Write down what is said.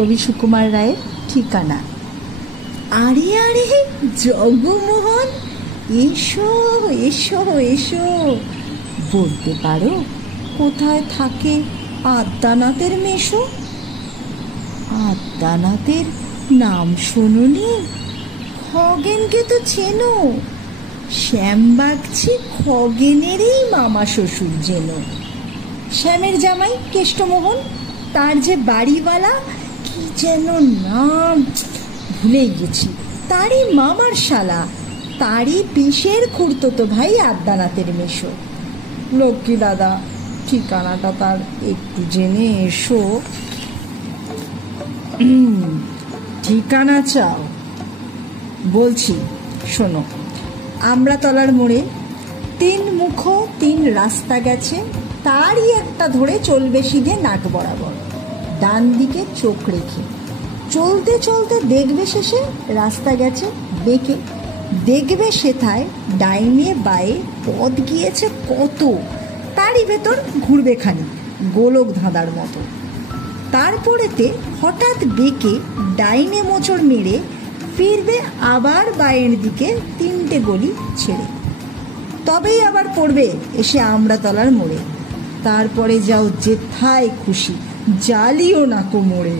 কবি সুকুমার রায়ের ঠিকানা। আরে আরে জগমোহন, এসো এসো এসো। বলতে পারো কোথায় থাকে আদ্যানাথের মেশো? আদ্যানাথের নাম শোনোনি? খগেনকে তো চেনো, শ্যামবাগচি খগেনেরই মামা শ্বশুর যেন। শ্যামের জামাই কেষ্টমোহন, তার যে বাড়িওয়ালা কি যেন নাম ভুলে গেছি, তারই মামার শালা, তারই পিসের খুড়তুতো ভাই আদ্যানাথের মেশো। লক্ষ্মী দাদা, ঠিকানাটা তার একটু জেনে এসো। ঠিকানা চাও? বলছি শোনো। আমড়াতলার মোড়ে 3 মুখ 3 রাস্তা গেছে, তারই একটা ধরে চলবে সিধে নাক বরাবর, ডান দিকে চোখ রেখে। চলতে চলতে দেখবে শেষে রাস্তা গেছে বেঁকে। দেখবে সেথায় ডাইনে বায়ে পথ গিয়েছে কত, তারই ভেতর ঘুরবে খানি গোলক ধাঁধার মতো। তারপরেতে হঠাৎ বেঁকে ডাইনে মোচড় মেরে ফিরবে আবার বায়ের দিকে 3টে গলি ছেড়ে। তবেই আবার পড়বে এসে আমড়াতলার মোড়ে। তারপরে যাও যেথায় খুশি, জ্বালিও না কোমরে।